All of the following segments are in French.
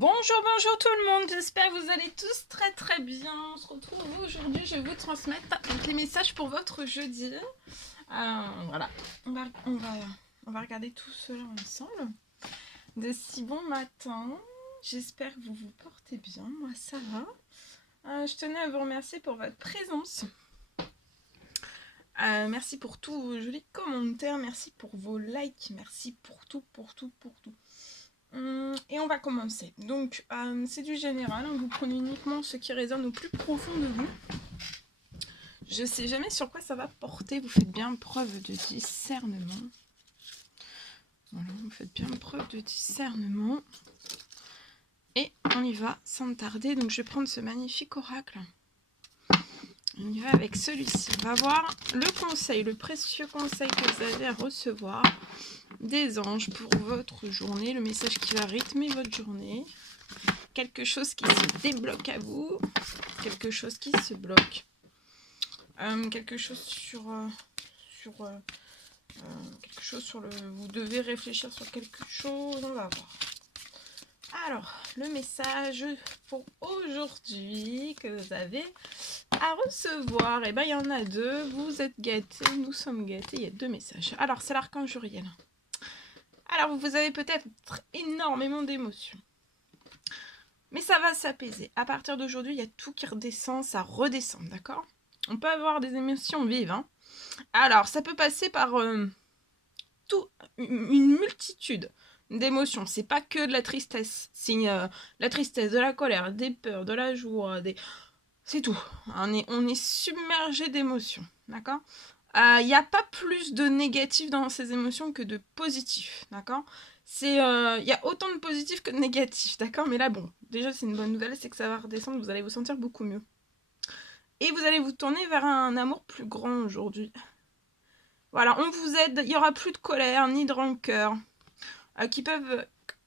Bonjour tout le monde, j'espère que vous allez tous très bien. On se retrouve aujourd'hui, je vais vous transmettre les messages pour votre jeudi. Voilà, on va regarder tout cela ensemble. De si bon matin, j'espère que vous vous portez bien, moi ça va. Je tenais à vous remercier pour votre présence. Merci pour tous vos jolis commentaires, merci pour vos likes, merci pour tout. Et on va commencer. Donc, c'est du général. Vous prenez uniquement ce qui résonne au plus profond de vous. Je sais jamais sur quoi ça va porter. Vous faites bien preuve de discernement. Voilà, vous faites bien preuve de discernement. Et on y va sans tarder. Donc, je vais prendre ce magnifique oracle. On y va avec celui-ci. On va voir le conseil, le précieux conseil que vous avez à recevoir des anges pour votre journée, le message qui va rythmer votre journée, quelque chose qui se débloque à vous, quelque chose qui se bloque, quelque chose quelque chose sur le... Vous devez réfléchir sur quelque chose, on va voir. Alors, le message pour aujourd'hui que vous avez à recevoir, et il y en a deux, vous êtes gâtés, nous sommes gâtés, il y a deux messages. Alors, c'est l'archange Uriel. Alors, vous avez peut-être énormément d'émotions. Mais ça va s'apaiser. À partir d'aujourd'hui, il y a tout qui redescend, ça redescend, d'accord? On peut avoir des émotions vives. Hein. Alors, ça peut passer par une multitude d'émotions. C'est pas que de la tristesse. C'est la tristesse, de la colère, des peurs, de la joie, c'est tout. On est submergé d'émotions, d'accord? Il n'y a pas plus de négatif dans ces émotions que de positif, d'accord? Il y a autant de positifs que de négatifs, d'accord? Mais là, bon, déjà, c'est une bonne nouvelle, c'est que ça va redescendre, vous allez vous sentir beaucoup mieux. Et vous allez vous tourner vers un amour plus grand aujourd'hui. Voilà, on vous aide, il n'y aura plus de colère, ni de rancœur,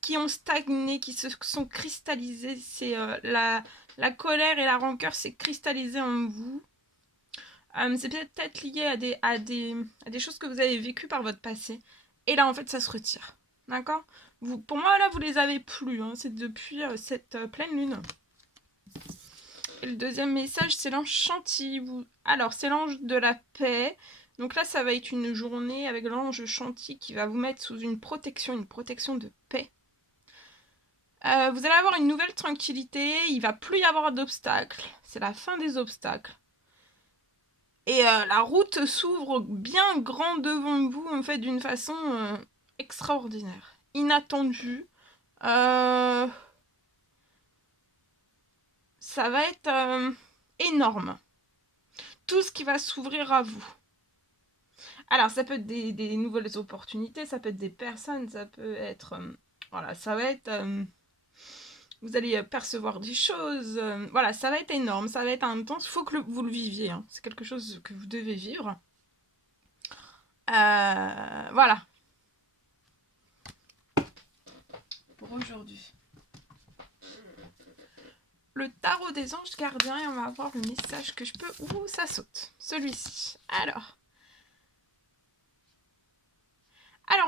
qui ont stagné, qui se sont cristallisés. C'est la colère et la rancœur s'est cristallisée en vous. C'est peut-être lié à des choses que vous avez vécues par votre passé. Et là, en fait, ça se retire. D'accord? Pour moi, là, vous les avez plus. Hein. C'est depuis cette pleine lune. Et le deuxième message, c'est l'ange Chantilly. Alors, c'est l'ange de la paix. Donc là, ça va être une journée avec l'ange Chantilly qui va vous mettre sous une protection de paix. Vous allez avoir une nouvelle tranquillité. Il ne va plus y avoir d'obstacles. C'est la fin des obstacles. Et la route s'ouvre bien grand devant vous, en fait, d'une façon extraordinaire, inattendue. Ça va être énorme. Tout ce qui va s'ouvrir à vous. Alors, ça peut être des nouvelles opportunités, ça peut être des personnes, ça peut être... voilà, ça va être... vous allez percevoir des choses. Voilà, ça va être énorme, ça va être intense. Il faut que vous le viviez. Hein. C'est quelque chose que vous devez vivre. Voilà. Pour aujourd'hui. Le tarot des anges gardiens et on va voir le message que je peux... Ouh, ça saute. Celui-ci. Alors,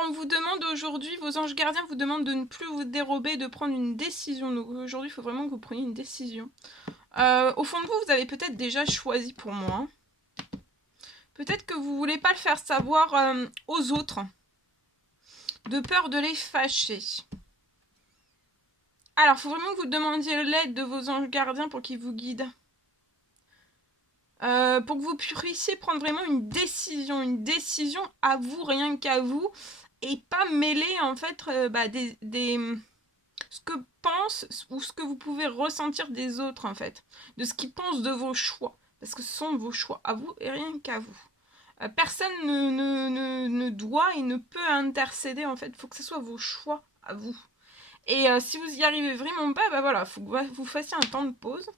on vous demande aujourd'hui, vos anges gardiens vous demandent de ne plus vous dérober, de prendre une décision. Donc aujourd'hui, il faut vraiment que vous preniez une décision. Au fond de vous, vous avez peut-être déjà choisi pour moi. Peut-être que vous ne voulez pas le faire savoir aux autres. De peur de les fâcher. Alors, il faut vraiment que vous demandiez l'aide de vos anges gardiens pour qu'ils vous guident. Pour que vous puissiez prendre vraiment une décision à vous, rien qu'à vous, et pas mêler en fait ce que pensent ou ce que vous pouvez ressentir des autres en fait, de ce qu'ils pensent de vos choix, parce que ce sont vos choix à vous et rien qu'à vous. Personne ne doit et ne peut intercéder en fait, il faut que ce soit vos choix à vous. Et si vous y arrivez vraiment pas, voilà, faut que vous fassiez un temps de pause,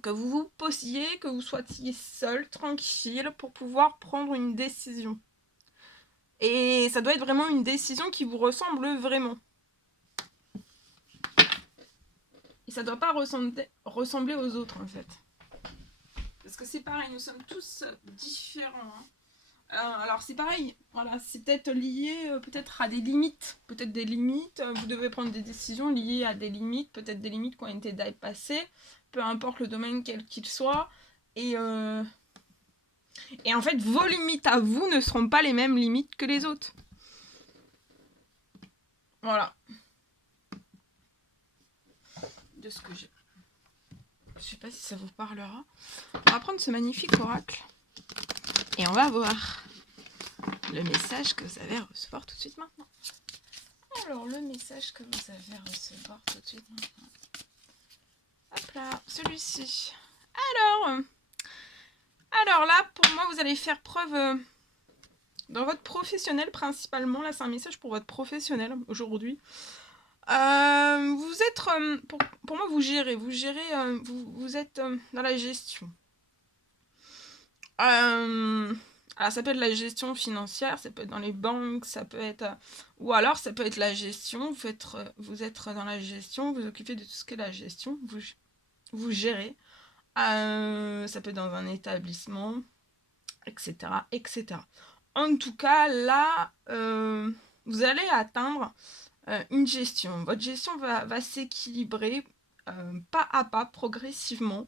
que vous vous posiez, que vous soyez seul, tranquille, pour pouvoir prendre une décision. Et ça doit être vraiment une décision qui vous ressemble vraiment. Et ça doit pas ressembler aux autres, en fait. Parce que c'est pareil, nous sommes tous différents. Hein. Alors c'est pareil, voilà, c'est peut-être lié peut-être à des limites. Peut-être des limites, vous devez prendre des décisions liées à des limites, peut-être des limites qui ont été dépassées, peu importe le domaine quel qu'il soit. Et, euh, et en fait, vos limites à vous ne seront pas les mêmes limites que les autres. Voilà. De ce que j'ai. Je sais pas si ça vous parlera. On va prendre ce magnifique oracle. Et on va voir le message que vous allez recevoir tout de suite maintenant. Alors, le message que vous allez recevoir tout de suite maintenant. Hop là, celui-ci. Alors là, pour moi, vous allez faire preuve dans votre professionnel principalement. Là, c'est un message pour votre professionnel aujourd'hui. Vous êtes, pour moi, vous gérez, vous êtes dans la gestion. Alors ça peut être la gestion financière, ça peut être dans les banques, ça peut être... ou alors ça peut être la gestion, vous êtes dans la gestion, vous occupez de tout ce qui est la gestion, vous gérez. Ça peut être dans un établissement, etc. etc. En tout cas, là, vous allez atteindre une gestion. Votre gestion va s'équilibrer pas à pas, progressivement.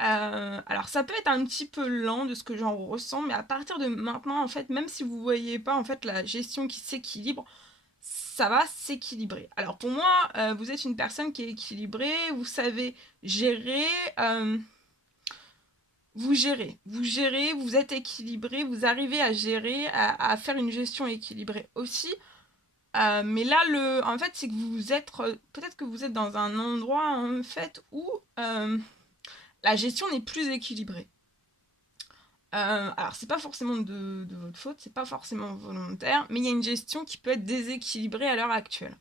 Alors ça peut être un petit peu lent de ce que j'en ressens, mais à partir de maintenant, en fait, même si vous voyez pas en fait la gestion qui s'équilibre, ça va s'équilibrer. Alors pour moi, vous êtes une personne qui est équilibrée, vous savez gérer, vous êtes équilibré, vous arrivez à gérer, à faire une gestion équilibrée aussi. Mais là, en fait, c'est que vous êtes, peut-être que vous êtes dans un endroit en fait où la gestion n'est plus équilibrée. Alors, c'est pas forcément de votre faute, c'est pas forcément volontaire, mais il y a une gestion qui peut être déséquilibrée à l'heure actuelle.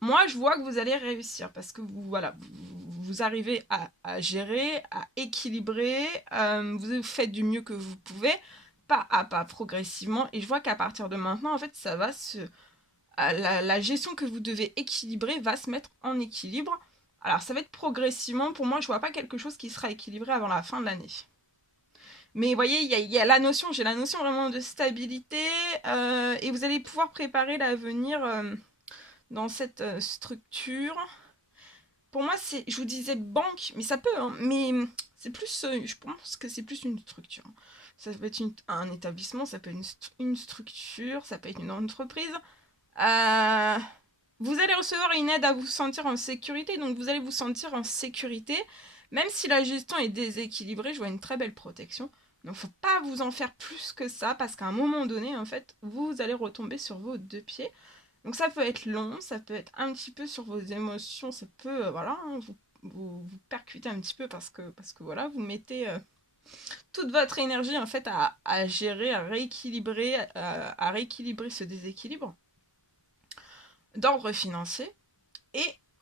Moi, je vois que vous allez réussir parce que vous arrivez à gérer, à équilibrer, vous faites du mieux que vous pouvez, pas à pas, progressivement, et je vois qu'à partir de maintenant, en fait, ça va la gestion que vous devez équilibrer va se mettre en équilibre. Alors, ça va être progressivement. Pour moi, je vois pas quelque chose qui sera équilibré avant la fin de l'année. Mais vous voyez, il y a la notion, j'ai la notion vraiment de stabilité, et vous allez pouvoir préparer l'avenir dans cette structure. Pour moi, je vous disais banque, mais ça peut, hein, mais c'est plus, je pense que c'est plus une structure. Ça peut être un établissement, ça peut être une structure, ça peut être une entreprise. Vous allez recevoir une aide à vous sentir en sécurité, donc vous allez vous sentir en sécurité. Même si la gestion est déséquilibrée, je vois une très belle protection. Donc faut pas vous en faire plus que ça, parce qu'à un moment donné, en fait, vous allez retomber sur vos deux pieds. Donc ça peut être long, ça peut être un petit peu sur vos émotions, ça peut, voilà, hein, vous percuter un petit peu parce que voilà, vous mettez toute votre énergie en fait à gérer, à rééquilibrer ce déséquilibre d'ordre financier.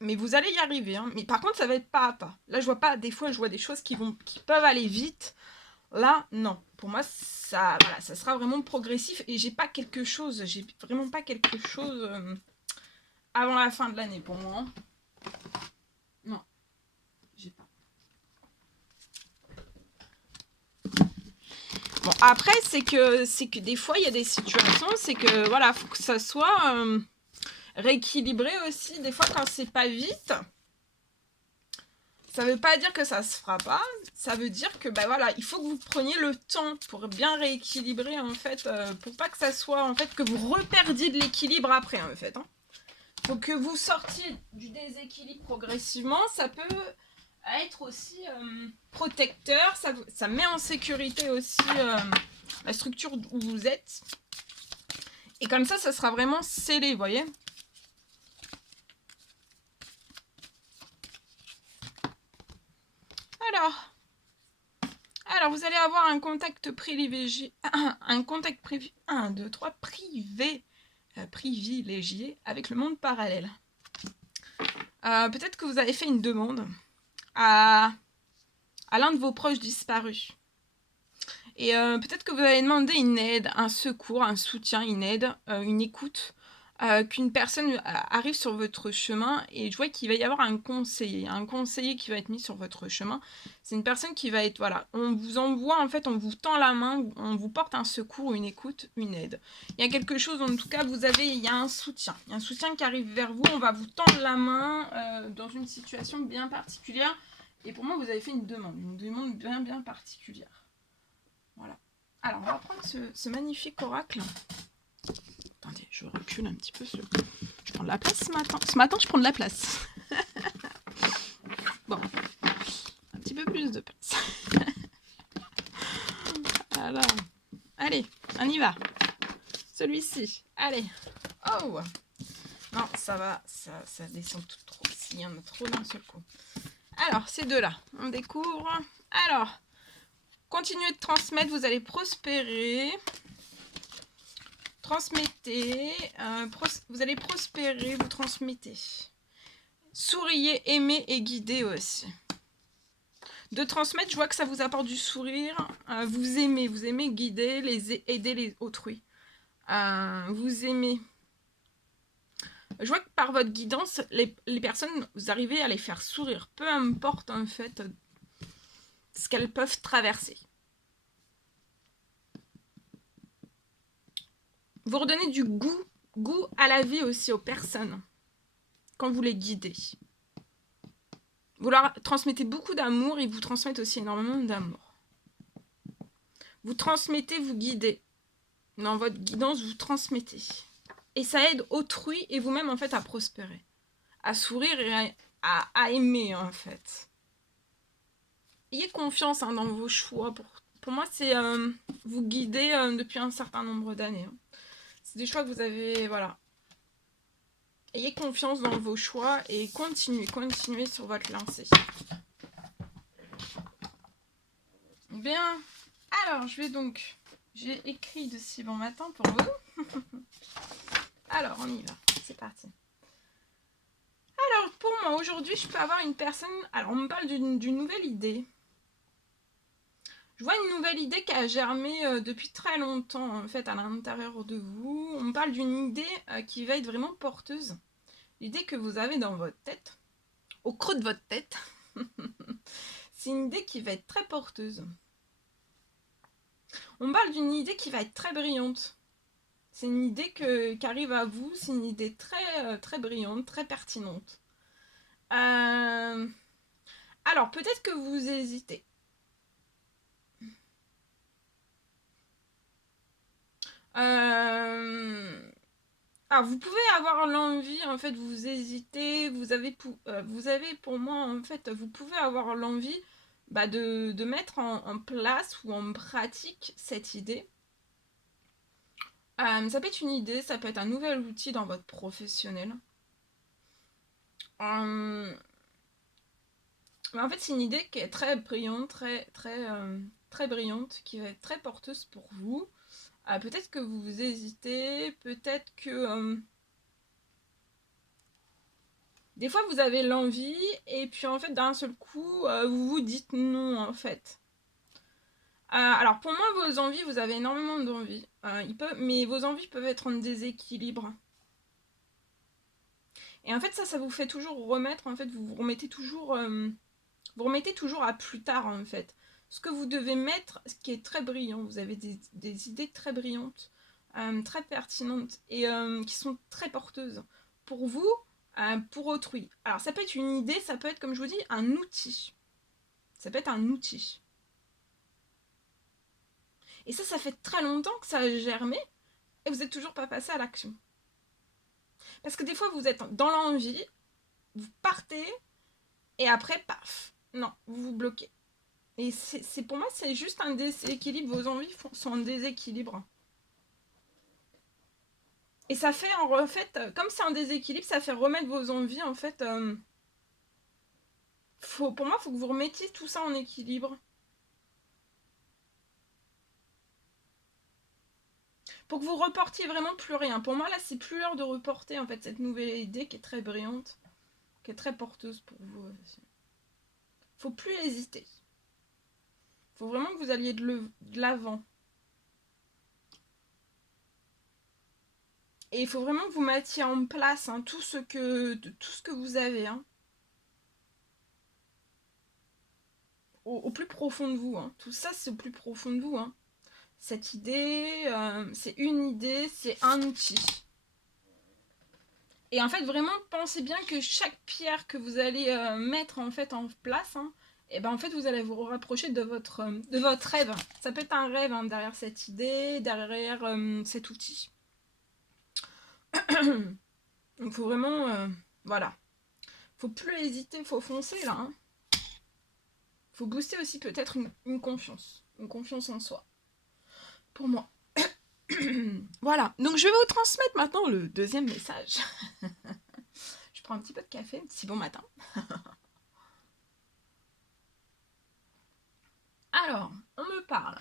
Mais vous allez y arriver, hein. Mais par contre, ça va être pas à pas. Là, je vois pas, des fois, je vois des choses qui peuvent aller vite. Là, non. Pour moi, ça sera vraiment progressif et j'ai vraiment pas quelque chose avant la fin de l'année pour moi. Non, j'ai pas. Bon, après, c'est que des fois, il y a des situations, c'est que voilà, faut que ça soit rééquilibré aussi. Des fois, quand c'est pas vite, ça veut pas dire que ça se fera pas. Ça veut dire que bah voilà, il faut que vous preniez le temps pour bien rééquilibrer en fait, pour pas que ça soit en fait que vous reperdiez de l'équilibre après en fait. Hein. Faut que vous sortiez du déséquilibre progressivement. Ça peut être aussi protecteur. Ça met en sécurité aussi la structure où vous êtes. Et comme ça sera vraiment scellé, vous voyez. Alors, vous allez avoir un contact privilégié, privilégié avec le monde parallèle. Peut-être que vous avez fait une demande à l'un de vos proches disparus. Et peut-être que vous avez demandé une aide, un secours, un soutien, une aide, une écoute. qu'une personne arrive sur votre chemin et je vois qu'il va y avoir un conseiller qui va être mis sur votre chemin. C'est une personne qui va être, voilà, on vous envoie, en fait, on vous tend la main, on vous porte un secours, une écoute, une aide. Il y a quelque chose, en tout cas, il y a un soutien. Il y a un soutien qui arrive vers vous, on va vous tendre la main dans une situation bien particulière. Et pour moi, vous avez fait une demande bien particulière. Voilà. Alors, on va prendre ce magnifique oracle. Attendez, je recule un petit peu. Je prends de la place ce matin. Ce matin, je prends de la place. Bon, un petit peu plus de place. Alors, allez, on y va. Celui-ci, allez. Oh, non, ça va, ça descend tout trop. S'il y en a trop d'un seul coup. Alors, ces deux-là, on découvre. Alors, continuez de transmettre, vous allez prospérer. Transmettez, vous allez prospérer, vous transmettez. Souriez, aimez et guidez aussi. De transmettre, je vois que ça vous apporte du sourire. Vous aimez guider, aider les autrui. Vous aimez. Je vois que par votre guidance, les personnes, vous arrivez à les faire sourire. Peu importe en fait ce qu'elles peuvent traverser. Vous redonnez du goût à la vie aussi aux personnes quand vous les guidez. Vous leur transmettez beaucoup d'amour, ils vous transmettent aussi énormément d'amour. Vous transmettez, vous guidez. Dans votre guidance, vous transmettez. Et ça aide autrui et vous-même en fait à prospérer, à sourire et à aimer en fait. Ayez confiance dans vos choix. Pour moi, c'est vous guider depuis un certain nombre d'années. C'est des choix que vous avez, voilà. Ayez confiance dans vos choix et continuez sur votre lancée. Bien. Alors, j'ai écrit de si bon matin pour vous. Alors, on y va. C'est parti. Alors, pour moi, aujourd'hui, je peux avoir une personne... Alors, on me parle d'une nouvelle idée. Je vois une nouvelle idée qui a germé depuis très longtemps, en fait, à l'intérieur de vous. On me parle d'une idée qui va être vraiment porteuse. L'idée que vous avez dans votre tête, au creux de votre tête. C'est une idée qui va être très porteuse. On me parle d'une idée qui va être très brillante. C'est une idée qui arrive à vous, c'est une idée très brillante, très pertinente. Alors, peut-être que vous hésitez. Alors, vous pouvez avoir l'envie, en fait, vous hésitez, vous avez pour moi, en fait, vous pouvez avoir l'envie de mettre en place ou en pratique cette idée. Ça peut être une idée, ça peut être un nouvel outil dans votre professionnel. Mais en fait, c'est une idée qui est très brillante, très brillante, qui va être très porteuse pour vous. Peut-être que vous hésitez, peut-être que des fois vous avez l'envie et puis en fait d'un seul coup vous vous dites non en fait. Alors pour moi vos envies, vous avez énormément d'envies, mais vos envies peuvent être en déséquilibre. Et en fait ça vous fait toujours remettre, en fait vous remettez toujours à plus tard en fait. Ce que vous devez mettre, ce qui est très brillant, vous avez des idées très brillantes, très pertinentes et qui sont très porteuses pour vous, pour autrui. Alors ça peut être une idée, ça peut être comme je vous dis un outil. Ça peut être un outil. Et ça fait très longtemps que ça a germé et vous n'êtes toujours pas passé à l'action. Parce que des fois vous êtes dans l'envie, vous partez et après paf, non, vous vous bloquez. Et c'est pour moi, c'est juste un déséquilibre. Vos envies sont en déséquilibre. Et ça fait, en fait, comme c'est un déséquilibre, ça fait remettre vos envies, en fait. Pour moi, il faut que vous remettiez tout ça en équilibre. Pour que vous reportiez vraiment plus rien. Pour moi, là, c'est plus l'heure de reporter, en fait, cette nouvelle idée qui est très brillante, qui est très porteuse pour vous aussi. Faut plus hésiter. Faut vraiment que vous alliez de l'avant. Et il faut vraiment que vous mettiez en place hein, tout ce que vous avez. Hein, au plus profond de vous. Hein. Tout ça, c'est au plus profond de vous. Hein. Cette idée, c'est une idée, c'est un outil. Et en fait, vraiment, pensez bien que chaque pierre que vous allez mettre en fait en place, hein, et ben en fait, vous allez vous rapprocher de votre rêve. Ça peut être un rêve hein, derrière cette idée, derrière cet outil. Donc, faut vraiment, voilà, faut plus hésiter, faut foncer là. Hein. Faut booster aussi peut-être une confiance en soi. Pour moi. Voilà, donc je vais vous transmettre maintenant le deuxième message. Je prends un petit peu de café, si bon matin. Alors, on me parle.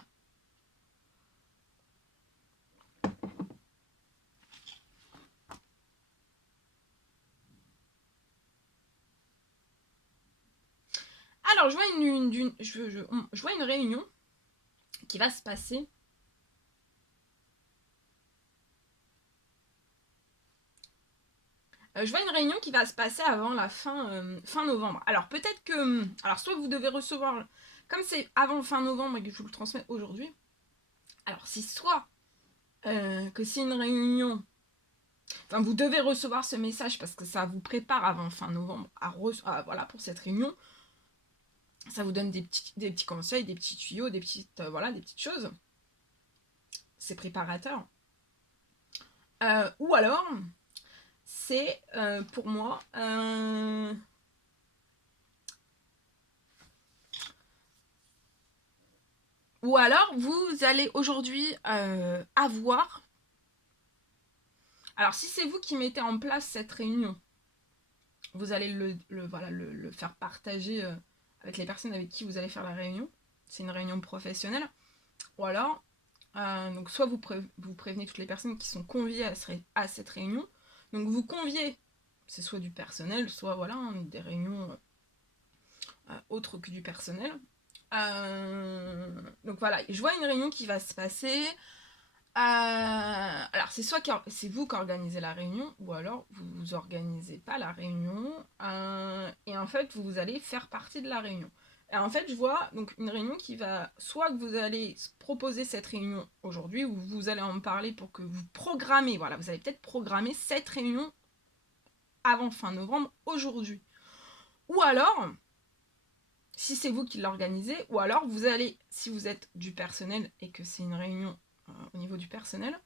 Alors, je vois une réunion qui va se passer. Je vois une réunion qui va se passer avant la fin novembre. Alors, peut-être que... Alors, soit vous devez recevoir... Comme c'est avant fin novembre et que je vous le transmets aujourd'hui, alors si soit que c'est une réunion... Enfin, vous devez recevoir ce message parce que ça vous prépare avant fin novembre voilà, pour cette réunion. Ça vous donne des petits conseils, des petits tuyaux, des petites choses. C'est préparateur. Ou alors, c'est pour moi ou alors vous allez aujourd'hui avoir. Alors si c'est vous qui mettez en place cette réunion, vous allez le faire partager avec les personnes avec qui vous allez faire la réunion. C'est une réunion professionnelle. Ou alors, donc soit vous prévenez toutes les personnes qui sont conviées à cette réunion. Donc vous conviez, c'est soit du personnel, soit voilà, hein, des réunions autres que du personnel. Donc voilà, je vois une réunion qui va se passer. Alors c'est soit c'est vous qui organisez la réunion, ou alors vous organisez pas la réunion, et en fait vous allez faire partie de la réunion. Et en fait je vois donc une réunion qui va, soit que vous allez proposer cette réunion aujourd'hui, ou vous allez en parler pour que vous programmez, voilà, vous allez peut-être programmer cette réunion avant fin novembre aujourd'hui. Ou alors, si c'est vous qui l'organisez, ou alors vous allez, si vous êtes du personnel et que c'est une réunion au niveau du personnel,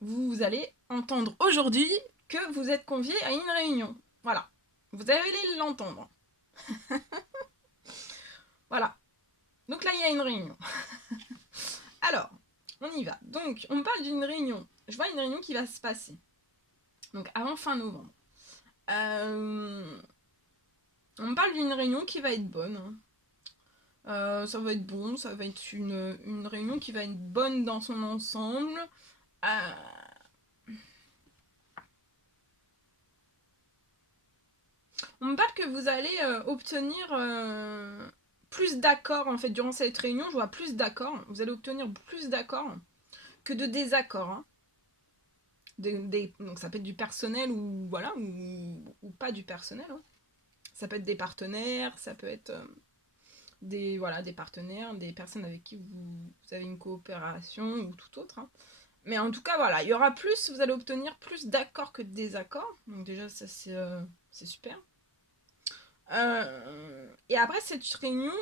vous allez entendre aujourd'hui que vous êtes convié à une réunion. Voilà, vous allez l'entendre. Voilà, donc là il y a une réunion. Alors, on y va. Donc, on parle d'une réunion. Je vois une réunion qui va se passer. Donc, avant fin novembre. On me parle d'une réunion qui va être bonne. Ça va être bon, ça va être une réunion qui va être bonne dans son ensemble. On me parle que vous allez obtenir plus d'accords en fait durant cette réunion. Je vois plus d'accords. Vous allez obtenir plus d'accords que de désaccords. Hein. Donc ça peut être du personnel ou voilà ou pas du personnel. Hein. Ça peut être des partenaires, ça peut être des partenaires, des personnes avec qui vous avez une coopération ou tout autre. Hein. Mais en tout cas voilà, il y aura plus, vous allez obtenir plus d'accords que de désaccords. Donc déjà ça c'est super. Et après cette réunion,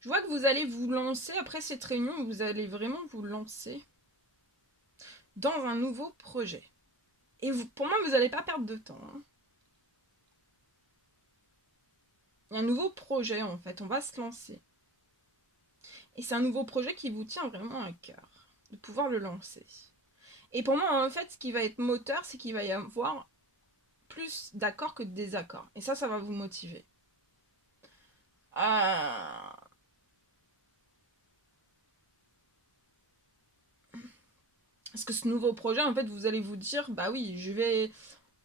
je vois que vous allez vous lancer, après cette réunion, vous allez vraiment vous lancer dans un nouveau projet. Et pour moi, vous n'allez pas perdre de temps. Hein. Il y a un nouveau projet en fait, on va se lancer. Et c'est un nouveau projet qui vous tient vraiment à cœur, de pouvoir le lancer. Et pour moi, en fait, ce qui va être moteur, c'est qu'il va y avoir plus d'accords que de désaccords. Et ça va vous motiver. Parce que ce nouveau projet, en fait, vous allez vous dire, bah oui, je vais...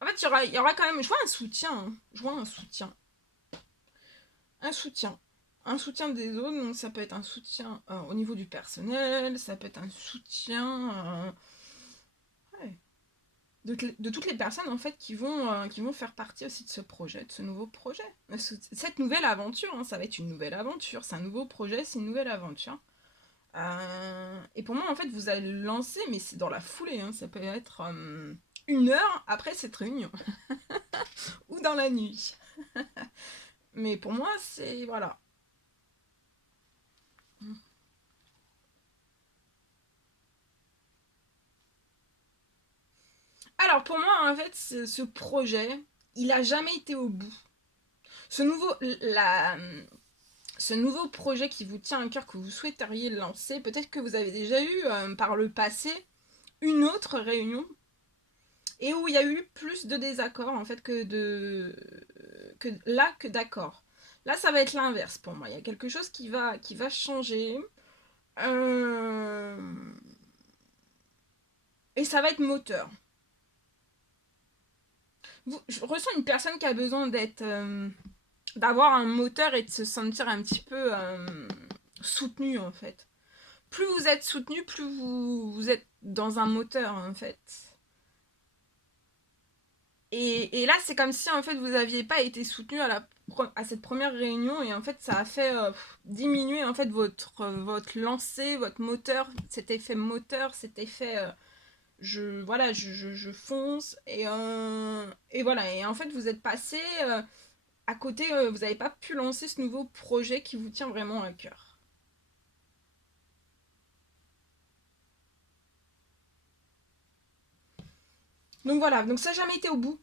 En fait, il y aura quand même... Je vois un soutien. Hein. Je vois un soutien. Un soutien. un soutien des autres, donc ça peut être un soutien au niveau du personnel, ça peut être un soutien ouais, de toutes les personnes en fait qui vont faire partie aussi de ce projet, de ce nouveau projet. Cette nouvelle aventure, hein, ça va être une nouvelle aventure, c'est un nouveau projet, c'est une nouvelle aventure. Et pour moi, en fait, vous allez le lancer, mais c'est dans la foulée, hein, ça peut être 1 heure après cette réunion, ou dans la nuit. Mais pour moi, c'est... Voilà. Alors pour moi, en fait, ce projet, il a jamais été au bout. Ce nouveau, la, ce nouveau projet qui vous tient à cœur, que vous souhaiteriez lancer, peut-être que vous avez déjà eu par le passé une autre réunion et où il y a eu plus de désaccords en fait que d'accords. Là, ça va être l'inverse pour moi. Il y a quelque chose qui va changer. Euh, et ça va être moteur. Je ressens une personne qui a besoin d'avoir un moteur et de se sentir un petit peu soutenu en fait. Plus vous êtes soutenu, plus vous êtes dans un moteur en fait. Et là, c'est comme si en fait vous n'aviez pas été soutenu à cette première réunion et en fait ça a fait diminuer en fait votre lancée, votre moteur, cet effet moteur, cet effet je fonce et voilà et en fait vous êtes passé à côté, vous n'avez pas pu lancer ce nouveau projet qui vous tient vraiment à cœur. Donc voilà, donc ça n'a jamais été au bout.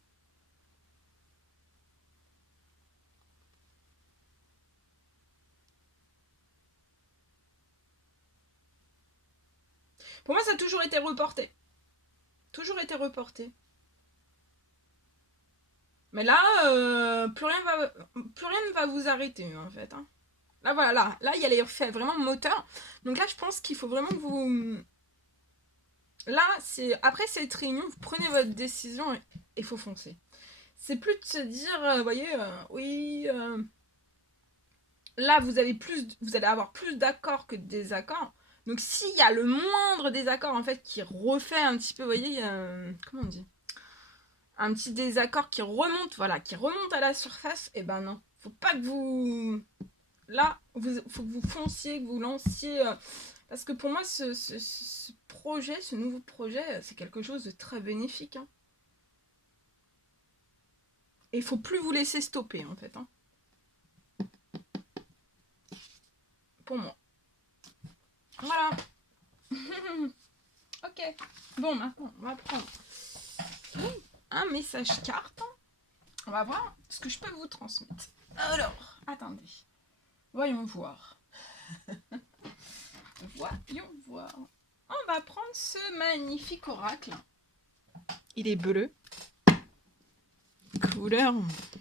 Pour moi, ça a toujours été reporté. Toujours été reporté. Mais là, plus rien ne va vous arrêter, en fait. Hein. Là, voilà, là, il y a les faits vraiment moteurs. Donc là, je pense qu'il faut vraiment que vous... Là, c'est après cette réunion, vous prenez votre décision et il faut foncer. C'est plus de se dire, vous voyez, oui, là, vous allez avoir plus d'accords que de désaccords. Donc s'il y a le moindre désaccord, en fait, qui refait un petit peu, vous voyez, il y a, comment on dit, un petit désaccord qui remonte, voilà, qui remonte à la surface, et ben non. Faut pas que vous... Là, faut que vous fonciez, que vous lanciez... parce que pour moi, ce projet, ce nouveau projet, c'est quelque chose de très bénéfique. Hein. Et il faut plus vous laisser stopper, en fait. Hein. Pour moi. Voilà. Ok. Bon, maintenant, on va prendre un message carte. On va voir ce que je peux vous transmettre. Alors, attendez. Voyons voir. Voyons voir. On va prendre ce magnifique oracle. Il est bleu. Couleur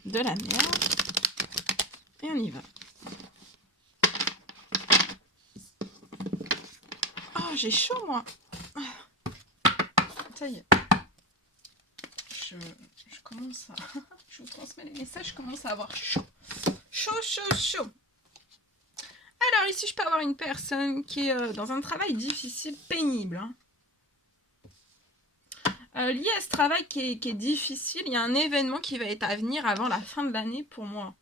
de la mer. Et on y va. Oh, j'ai chaud, moi. Ça y est. Je commence à... Je vous transmets les messages, je commence à avoir chaud. Chaud. Alors ici, je peux avoir une personne qui est dans un travail difficile, pénible. Hein. Lié à ce travail qui est difficile, il y a un événement qui va être à venir avant la fin de l'année pour moi.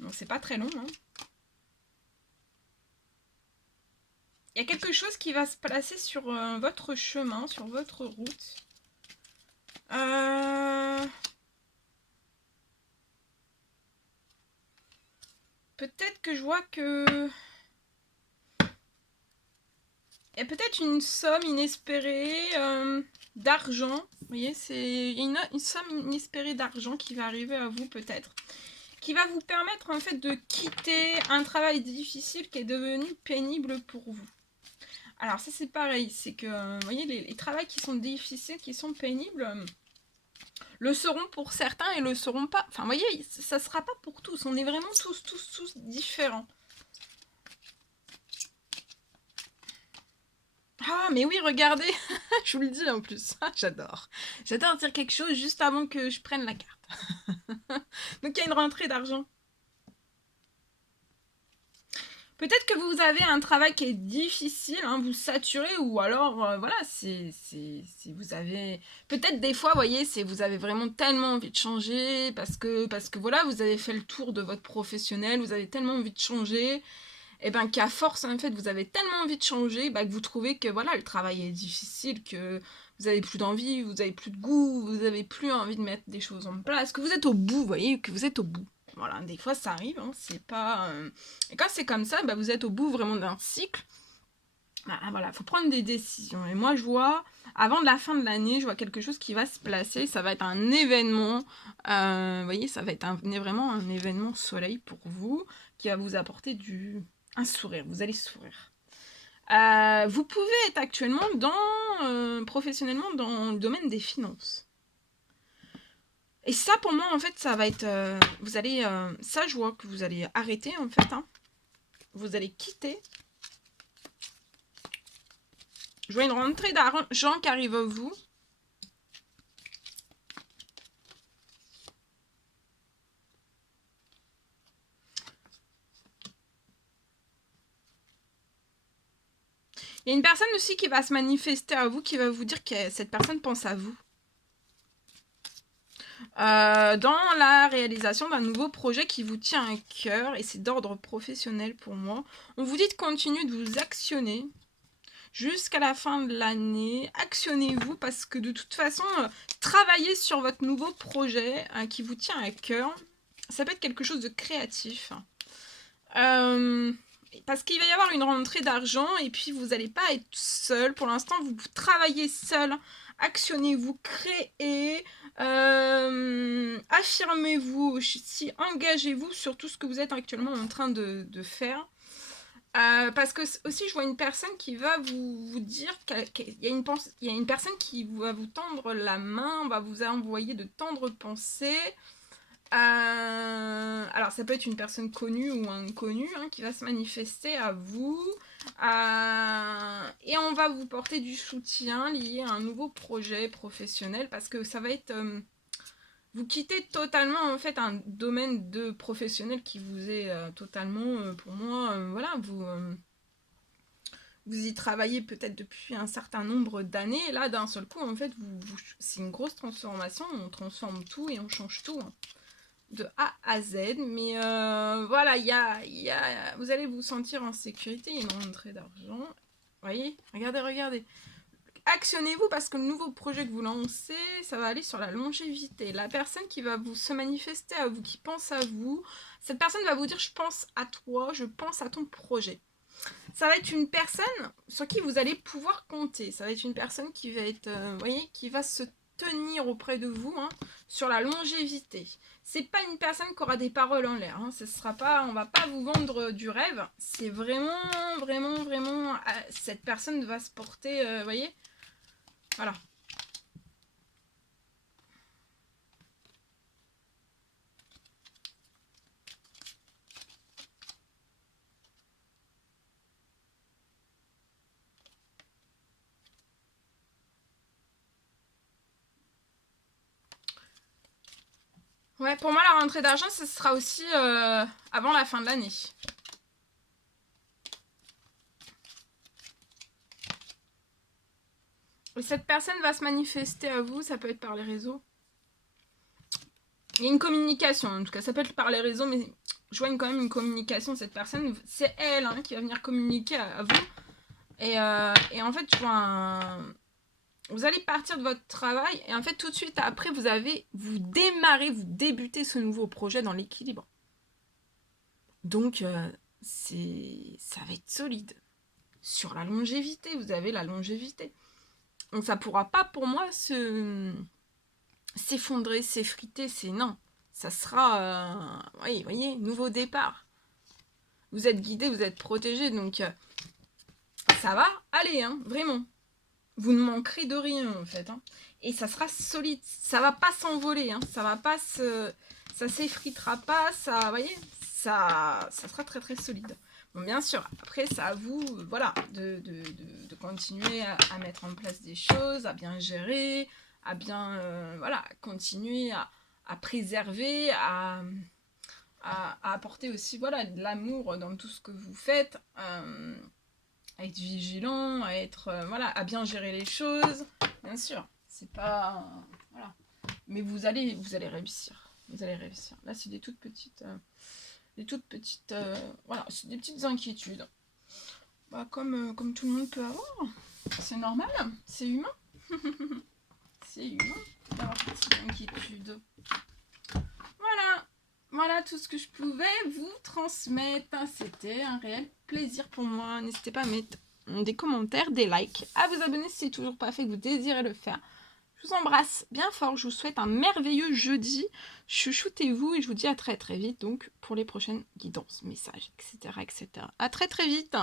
Donc c'est pas très long. Hein. Il y a quelque chose qui va se placer sur votre chemin, sur votre route. Peut-être que je vois que... Il y a peut-être une somme inespérée d'argent. Vous voyez, c'est une somme inespérée d'argent qui va arriver à vous peut-être. Qui va vous permettre en fait de quitter un travail difficile qui est devenu pénible pour vous. Alors ça c'est pareil, c'est que vous voyez les travails qui sont difficiles, qui sont pénibles, le seront pour certains et le seront pas. Enfin vous voyez, ça sera pas pour tous, on est vraiment tous différents. Ah mais oui regardez, je vous le dis en plus, j'adore. J'adore dire quelque chose juste avant que je prenne la carte. Donc il y a une rentrée d'argent. Peut-être que vous avez un travail qui est difficile, hein, vous saturez, ou alors, voilà, vous avez... Peut-être des fois, vous voyez, vous avez vraiment tellement envie de changer, parce que voilà, vous avez fait le tour de votre professionnel, vous avez tellement envie de changer, et ben qu'à force, en fait, vous avez tellement envie de changer, bah, que vous trouvez que, voilà, le travail est difficile, que vous avez plus d'envie, vous avez plus de goût, vous avez plus envie de mettre des choses en place, que vous êtes au bout, vous voyez, que vous êtes au bout. Voilà, des fois ça arrive, hein, c'est pas... Et quand c'est comme ça, bah, vous êtes au bout vraiment d'un cycle. Bah, voilà, faut prendre des décisions. Et moi, je vois, avant de la fin de l'année, je vois quelque chose qui va se placer. Ça va être un événement. Vous voyez, ça va être vraiment un événement soleil pour vous, qui va vous apporter un sourire. Vous allez sourire. Vous pouvez être actuellement professionnellement dans le domaine des finances. Et ça, pour moi, en fait, ça va être... vous allez... ça, je vois que vous allez arrêter, en fait. Hein. Vous allez quitter. Je vois une rentrée d'argent qui arrive à vous. Il y a une personne aussi qui va se manifester à vous, qui va vous dire que cette personne pense à vous. Dans la réalisation d'un nouveau projet qui vous tient à cœur, et c'est d'ordre professionnel pour moi. On vous dit de continuer de vous actionner jusqu'à la fin de l'année. Actionnez-vous parce que de toute façon, travaillez sur votre nouveau projet qui vous tient à cœur. Ça peut être quelque chose de créatif. Parce qu'il va y avoir une rentrée d'argent et puis vous n'allez pas être seul. Pour l'instant, vous travaillez seul. Actionnez-vous, créez, affirmez-vous aussi, engagez-vous sur tout ce que vous êtes actuellement en train de faire. Parce que aussi, je vois une personne qui va vous dire qu'il y a une personne qui va vous tendre la main, va vous envoyer de tendres pensées. Alors, ça peut être une personne connue ou inconnue hein, qui va se manifester à vous. Et on va vous porter du soutien lié à un nouveau projet professionnel parce que ça va être... vous quittez totalement en fait un domaine de professionnel qui vous est totalement, pour moi, voilà, vous y travaillez peut-être depuis un certain nombre d'années. Et là, d'un seul coup, en fait, c'est une grosse transformation. On transforme tout et on change tout. Hein. De A à Z, mais voilà, vous allez vous sentir en sécurité, il y a une rentrée d'argent. Vous voyez, regardez. Actionnez-vous parce que le nouveau projet que vous lancez, ça va aller sur la longévité. La personne qui va se manifester à vous, qui pense à vous, cette personne va vous dire je pense à toi, je pense à ton projet. Ça va être une personne sur qui vous allez pouvoir compter. Ça va être une personne qui va être, vous voyez, qui va se tenir auprès de vous hein, sur la longévité. C'est pas une personne qui aura des paroles en l'air. Hein. Ce sera pas, on va pas vous vendre du rêve. C'est vraiment, cette personne va se porter, vous voyez, voilà. Ouais, pour moi, la rentrée d'argent, ce sera aussi avant la fin de l'année. Et cette personne va se manifester à vous, ça peut être par les réseaux. Il y a une communication, en tout cas, ça peut être par les réseaux, mais je vois quand même une communication. Cette personne, c'est elle hein, qui va venir communiquer à vous. Et en fait, je vois vous allez partir de votre travail et en fait, tout de suite après, vous débutez ce nouveau projet dans l'équilibre. Donc, ça va être solide. Sur la longévité, vous avez la longévité. Donc, ça pourra pas, pour moi, s'effondrer, s'effriter, c'est non. Ça sera, oui, voyez, nouveau départ. Vous êtes guidé, vous êtes protégé, donc ça va aller, hein, vraiment. Vous ne manquerez de rien, en fait. Hein. Et ça sera solide. Ça va pas s'envoler, hein. Ça va pas ça s'effritera pas, ça, voyez, ça sera très très solide. Bon, bien sûr, après, c'est à vous, voilà, de continuer à mettre en place des choses, à bien gérer, à bien, voilà, continuer à préserver, à à apporter aussi, voilà, de l'amour dans tout ce que vous faites, à être vigilant, à être, voilà, à bien gérer les choses, bien sûr, c'est pas, voilà, mais vous allez réussir, vous allez réussir. Là, c'est des toutes petites, voilà, c'est des petites inquiétudes, bah, comme tout le monde peut avoir, c'est normal, c'est humain, c'est humain d'avoir des petites inquiétudes. Voilà, voilà tout ce que je pouvais vous transmettre. C'était un réel plaisir pour moi. N'hésitez pas à mettre des commentaires, des likes, à vous abonner si c'est toujours pas fait, que vous désirez le faire. Je vous embrasse bien fort. Je vous souhaite un merveilleux jeudi. Chouchoutez-vous et je vous dis à très très vite donc pour les prochaines guidances, messages, etc. etc. À très très vite.